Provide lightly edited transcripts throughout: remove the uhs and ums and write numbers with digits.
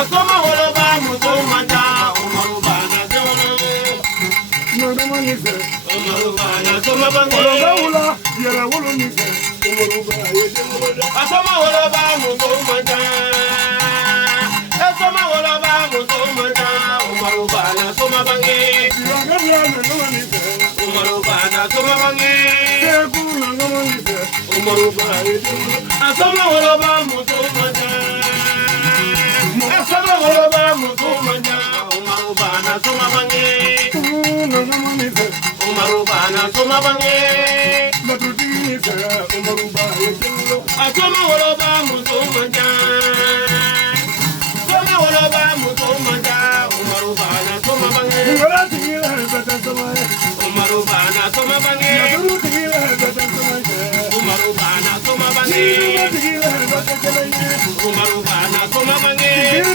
Asoma woloba muso manja Umarubana soma bange Ula yara wulu ni se umaruba yedemolo asoma woloba musomanja asoma woloba musomanja umarubana soma bange yaganya ngama ni se umarubana soma bange seku ngama ni se umaruba yedemolo asoma woloba musomanja asoma woloba musomanja umarubana soma bange ngama ni se umarubana soma bange matuti ni se umaruba yedemolo asoma woloba musomanja asoma woloba musomanja umarubana soma bange ngara tingila bata sama umarubana soma bange yaduru tingila bata sama umarubana soma bange tingila bata kala umarubana soma bange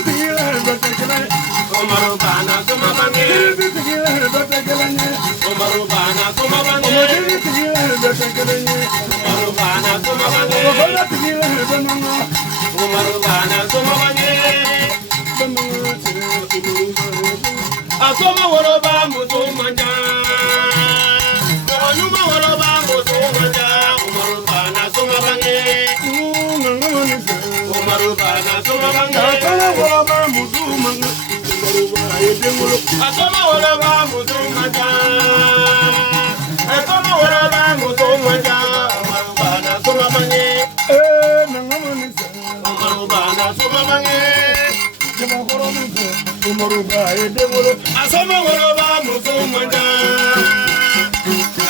tingila bata kala umarubana soma bange tingila bata kala umarubana soma bange tingila bata kala umarubana soma bange ngara tingila bata umarubana soma bange asoma woloba musomanja anuma woloba musomanja umarubana soma bange umarubana soma bange asoma woloba musomanja asoma woloba musomanja umarubana soma bange umarubana soma bange asoma woloba musomanja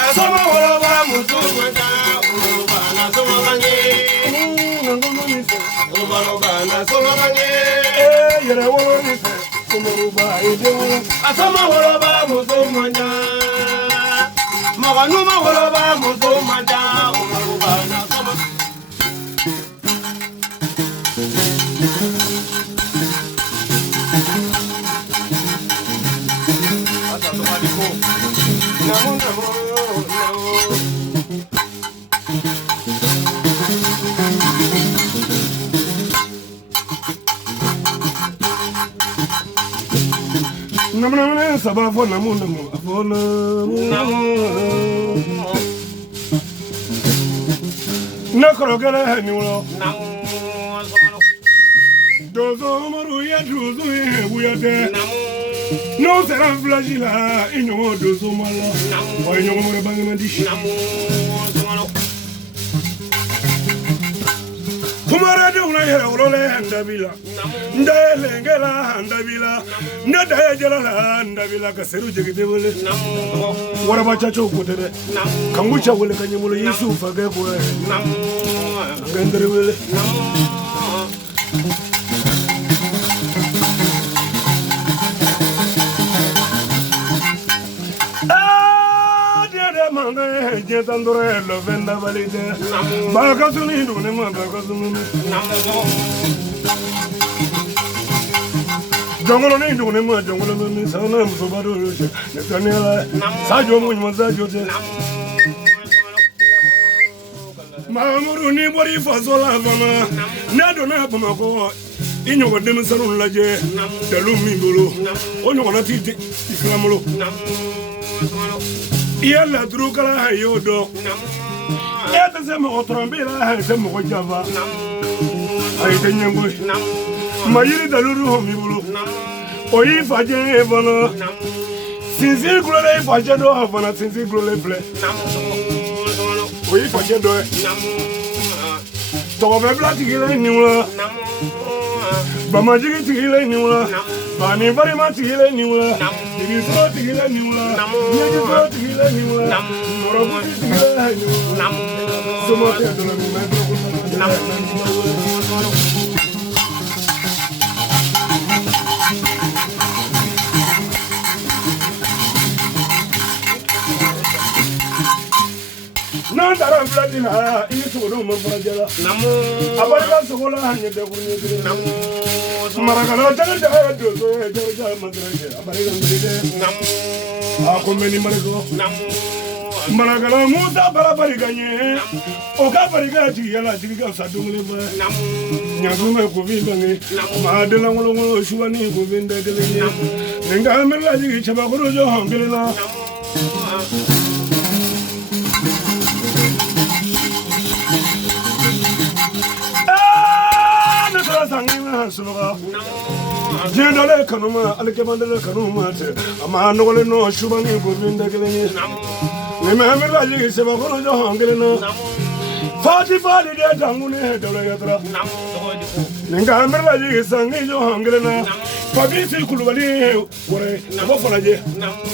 asoma woloba musomanja umarubana soma bange umarubana soma bange asoma woloba musomanja maganuma woloba musomanja umarubana soma namo namo namo namo saba fo namo namo fo namo nakoro gele ni wo dozo maru ya dozo e buyate no sera flash la inyo dozo mala o inyo mo bangana dish kumara de una yera wolole ndabila ndele ngela ndabila ndada jela la ndabila kaseru jegede wole wara bacha choko tere kangucha wole kanyemulo yusufa gego ngandere wole mande jetandore lo venda valide baka suni dune ma baka suni jongolo ni dune ma jongolo ni sana musobado ne tanela sajo mu mo sajo te mamuru ni bori fasola bana na dona bama ko inyo ko dem sanu laje dalu mi bolo onyo ko na tite islamulo yalla drukala hayodo eta sema otrombela ha sema ko java ay tanyango mayiri daluru ho mibulu oyi faje evana sinzi glole faje do havana sinzi glole ple oyi faje do to be blati gile niwla bama jigi tigile niwla bani bari ma tigile niwla digi so tigile niwla nyegi so tigile niwla morobu tigile niwla somo te do na ma non dara blati na ini so do mo frajala namo abara so ko la hanye de ko ni namo maragalo jaga jaga do so jaga madraje abara ngide namo ako meni marego namo maragalo muta bara bari ganye o ka bari ga ji yala ji ga sa dumule ba namo nyagume ko vi bangi ma de la ngolo ngolo shuani ko vinda de le nanga merla ji chaba ko jo hangele na subaga jendale kanuma alkemandale kanuma te ama nogole no shubani gobinda keleni ni mahamira ji seba kono jo hangelena fati fali de dangune dawla yatra ninga hamira ji sangi jo hangelena fati fi kulubali wore abo falaje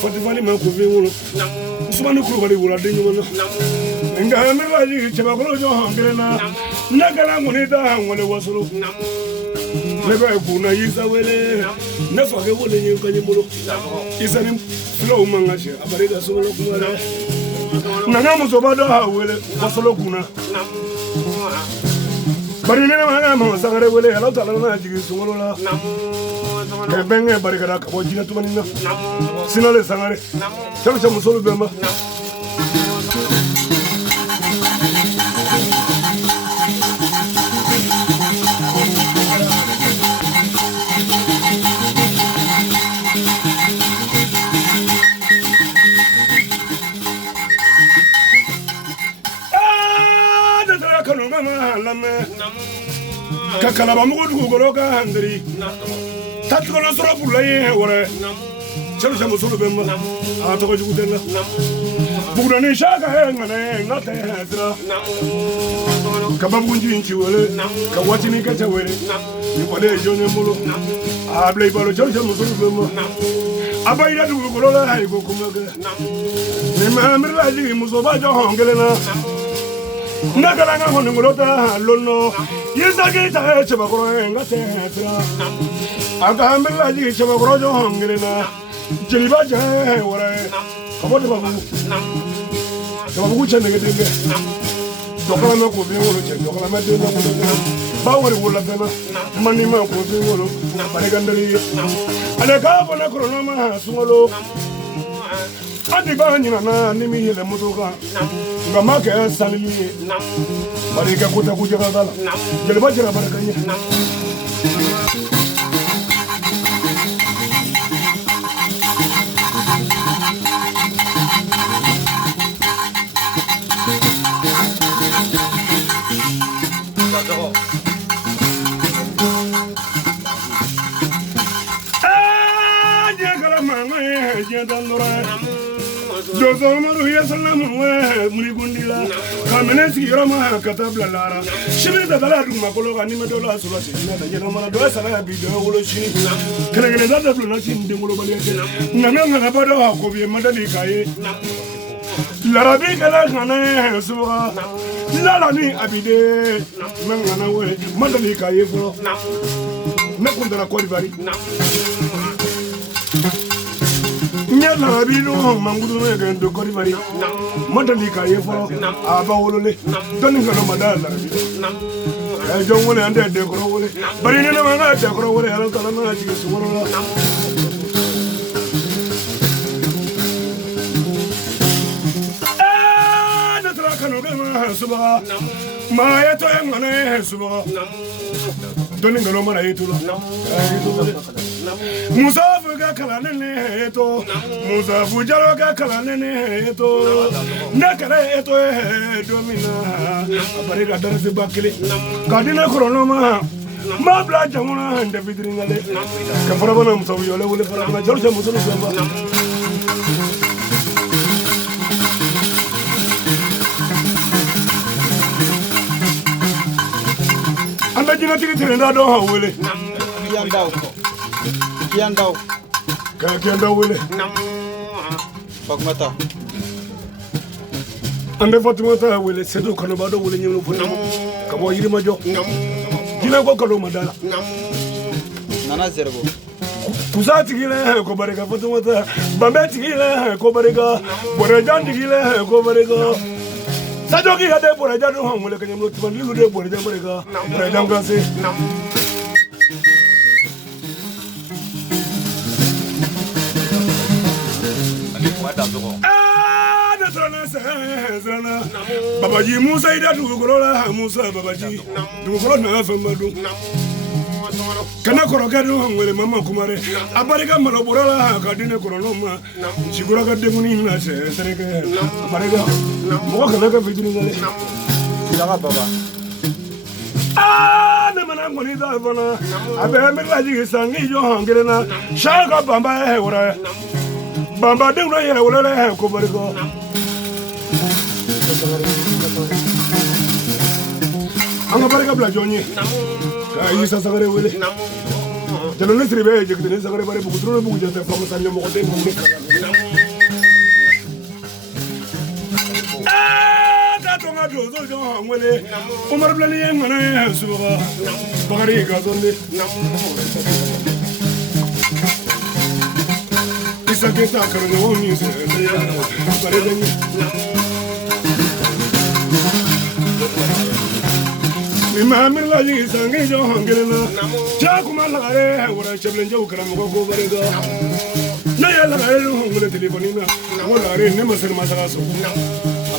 fati fali ma ko vingulo usmani kulubali wura de nyuma ninga hamira ji seba kono jo hangelena nagala munida ngole wasulu neba kuna yisa wele nafa ke wole nyi kanye mulo isa ni flow mangashe abarega solo kumala nanga musobado ha wele wasolo kuna bari ne ma ma sagare wele ala tala na jigi solo la ke benge bari kada ka bojina tumani na sinale sagare chalo cha musolo bemba kakala ba mugo dugo goroka handri tatko na sura pulaye wore chelo chamo solo bemba a to ko jugudela bugudani shaka he ngane ngate hedra kababu njinchi wole ka watini ka chawere ni pale jone mulo a blay balo chelo chamo solo bemba abayira dugo gorola hay go kumaga ni mahamira ji musoba jo hongelena nagala nga hono ngorota lono yizage ta cheba koro ngate tra aga hamela ji cheba koro jo hongirena jiliba je wore kabote babu chene ngedenge dokala na ko bi woro che dokala ma de na ko ba wori wola bena mani ma ko bi woro bare gandari ale ka bona koro ma sungolo adi ba nyina na nimi hele mutoka ngama ke salili bari ka kuta kujara dala jele ba jara barakanya Dozo maru ya salamu we muri gundila kamene sigiro ma katabla lara shibiri da dala dum makolo ga ni medola sura sina da jeno mara do sala ya bido wolo shini kene da da na chin de wolo bali ke ngana ngana bado ha ko bi madali kaye larabi kala ngana suwa lala ni abide ngana we madali kaye fo me kundara ko bari nyala binu mangudu me gendo kori bari madali ka yefo aba wolole doni ngano madala e jongole ande de koro wole bari ne na manga de koro wole ala kala na ji suworo na tra kanu ga suba ma ya to ngane suba doni ngano mara yitulo Musafu ga kalanene eto Musafu jalo ga kalanene eto Nakare eto domina Abari ga darasi bakili Kadina kronoma Mabla jamuna hande vidringale Kafara bana musafu yole wole fara bana jalo cha musulu zamba Anda jina tiri tiri nda do hawele Kiandau. Kiandau wele. Bagmata. Ande Fatimata wele sedo kano bado wele nyelo fona. Kabo yiri majo. Gila ko kalo madala. Nana zergo. Kusati gile ko barega Fatimata. Bambeti gile ko barega. Borajan gile ko barega. Sajogi ade borajan no wele kanyamlo tiban lilu de borajan barega. Borajan gase. Babaji Musa ida dugukorola Musa babaji dugukoro na famadu kana koroga do ngwele mama kumare abariga maloborola kadine koronoma sigura ka demuni na se sereke abariga mo kana ka fitini ngale Jaga baba Ah, the man I'm going to I bear me like you sang in your hunger. Shaka Bamba, Bamba, don't know where I have covered go. I'm a very good Johnny. I used to say, with it. The little rebel, you can say, everybody who threw a book at the promise and your more than Umar Blani and Mana Suba, Bariga on this. It's a good talker in the own music. Remember, like you sang in your hunger. Jacuma, what I shall joke and go over it. Nayala, I don't want to telephone. What are in Nemas and Masaraso?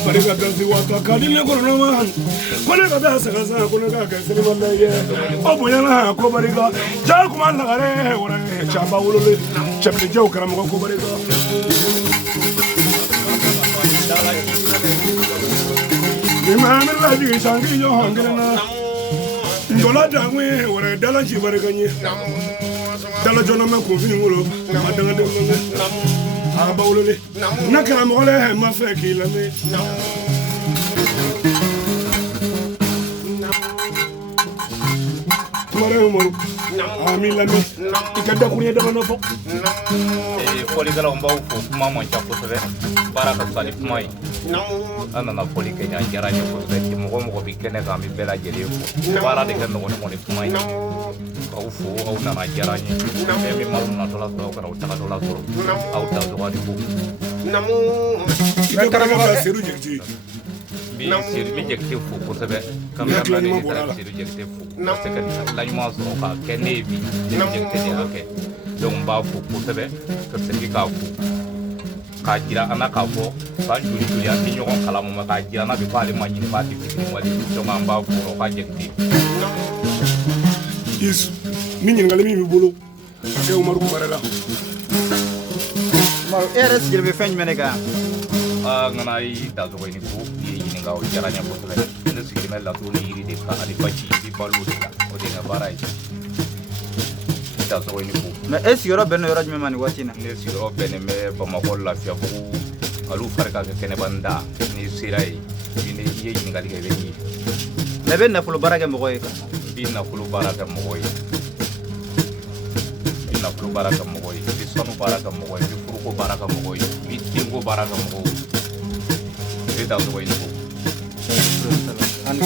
Bariga dozi waka kadile koroma kolega da sagaza kolega kasini mallaya obuyana ko bariga ja kuma lagare wora chamba wulule chapli jaw karam ko bariga imam laji sangi yo hangena ndola dangwe wora dala ci bariga ni dala jona ma ko fini wulo madanga de aba wulule nakara mo le ma fe ki la me Ami la me ikada kunya da no fo foli gala on baw fo kuma mo cha ko sebe baraka salif mai ana na foli kenya jara ni ko be mo mo bi kene ga mi bela jeli fo bara de kan no ni mai au fo au na na jara ni mi maru na tola ko ka o ta tola ko au ta do wadi bu namu ikada ga seru jekti bi sir mi jekti fo ko sebe kam na ni ta seru jekti fo parce que la nyuma so ka kene bi jekti de ake donc ba fo ko sebe que c'est ka fo ka jira ana ka fo ba juri juri ya tinyo kon kala mo ka jira na bi fa le manyi ba ti bi mo li donc ba fo ka jekti is minyi ngale mi bolo ke Umaru ko barela Umaru eres jere be feñ menega ngana yi da zo ni ko yi ni nga o jara nya ko sebe ne sigi mel la to ni iri de ka ali bachi bi balu de ka o de nga barai da zo ni ko mais est yoro ben yoro jme mani watina ne si ro ben me ba ma ko la fia ko alu farka ke kene banda ni sirai ni ye ni ngali ke be ni ne ben na fulu baraka mo koy bi na fulu baraka mo koy bi na fulu baraka mo koy bi sonu baraka mo koy bi furu ko baraka mo koy bi tingo baraka mo koy bi da zo ni ko an ko